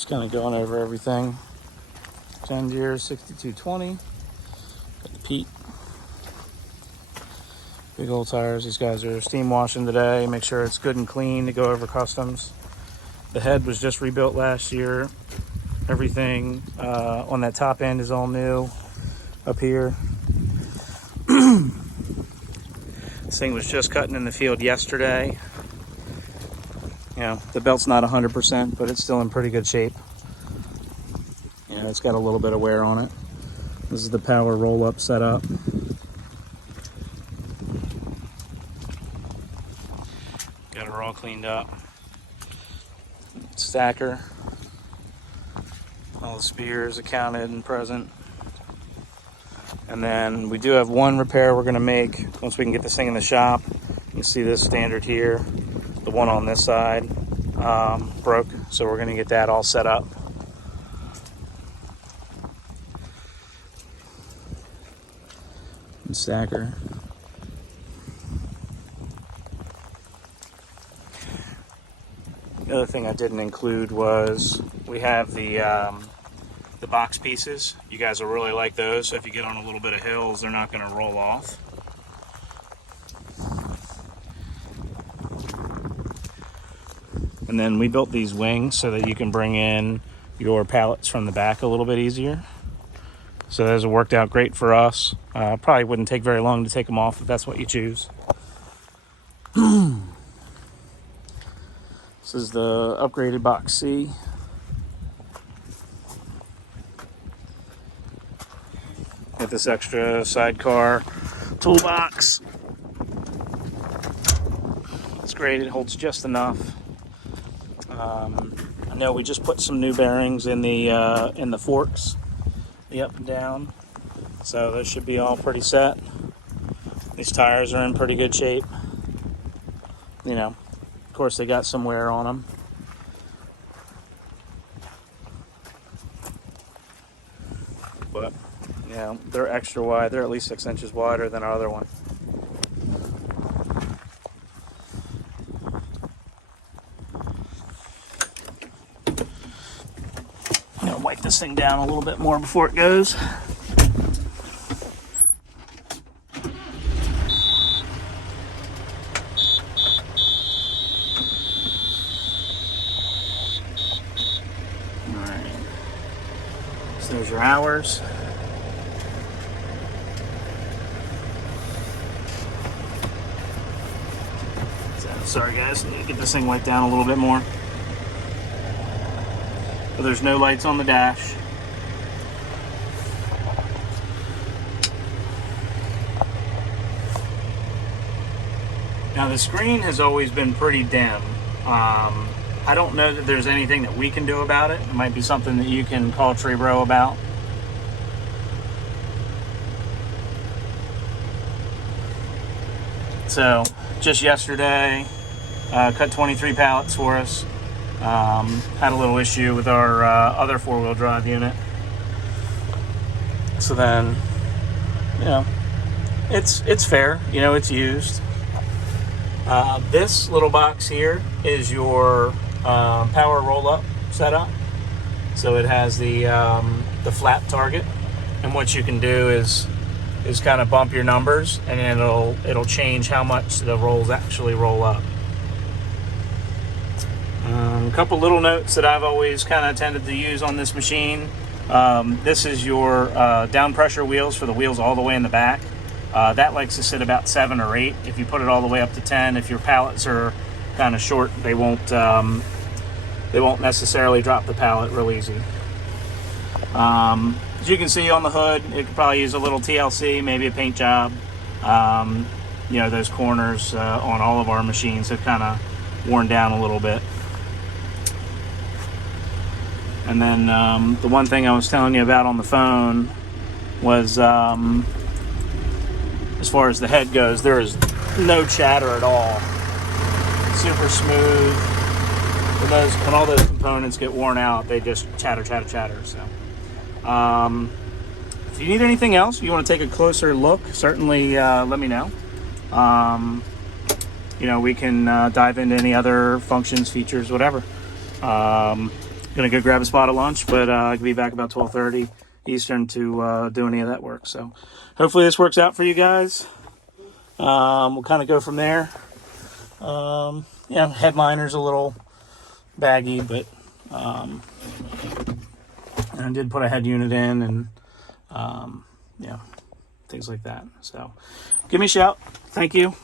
Just kind of going over everything. 10 gears, 6220. Got the Pete. Big old tires. These guys are steam washing today. Make sure it's good and clean to go over customs. The head was just rebuilt last year. Everything on that top end is all new up here. This thing was just cutting in the field yesterday. You know, the belt's not 100%, but it's still in pretty good shape. Yeah, it's got a little bit of wear on it. This is the power roll-up setup. Got her all cleaned up. Stacker. All the spears accounted and present. And then we do have one repair we're going to make once we can get this thing in the shop. You can see this standard here. The one on this side broke, so we're going to get that all set up. And stacker. The other thing I didn't include was we have the box pieces. You guys will really like those. So if you get on a little bit of hills, they're not going to roll off. And then we built these wings so that you can bring in your pallets from the back a little bit easier. So those have worked out great for us. Probably wouldn't take very long to take them off if that's what you choose. This is the upgraded box C. Get this extra sidecar toolbox. It's great, it holds just enough. I know we just put some new bearings in the forks, the up and down, so those should be all pretty set. These tires are in pretty good shape. You know, of course they got some wear on them. But, you know, they're extra wide. They're at least 6 inches wider than our other one. I'm going to wipe this thing down a little bit more before it goes. Alright. So there's your hours. Sorry guys, need to get this thing wiped down a little bit more. But there's no lights on the dash. Now the screen has always been pretty dim. I don't know that there's anything that we can do about it. It might be something that you can call Trebro about. So just yesterday, cut 23 pallets for us. Had a little issue with our other four-wheel drive unit. So then, you know, it's fair. You know, it's used. This little box here is your power roll-up setup. So it has the flat target, and what you can do is kind of bump your numbers, and then it'll change how much the rolls actually roll up. A couple little notes that I've always kind of tended to use on this machine. This is your down pressure wheels for the wheels all the way in the back. That likes to sit about 7 or 8. If you put it all the way up to 10, if your pallets are kind of short, they won't necessarily drop the pallet real easy. As you can see on the hood, it could probably use a little TLC, maybe a paint job. You know, those corners on all of our machines have kind of worn down a little bit. And then the one thing I was telling you about on the phone was, as far as the head goes, there is no chatter at all. Super smooth. When all those components get worn out, they just chatter. So, if you need anything else, you want to take a closer look, certainly let me know. You know, we can dive into any other functions, features, whatever. Gonna go grab a spot at lunch, but I can be back about 12:30 Eastern to do any of that work. So hopefully this works out for you guys. We'll kind of go from there. Headliner's a little baggy, but and I did put a head unit in, and things like that. So give me a shout. Thank you.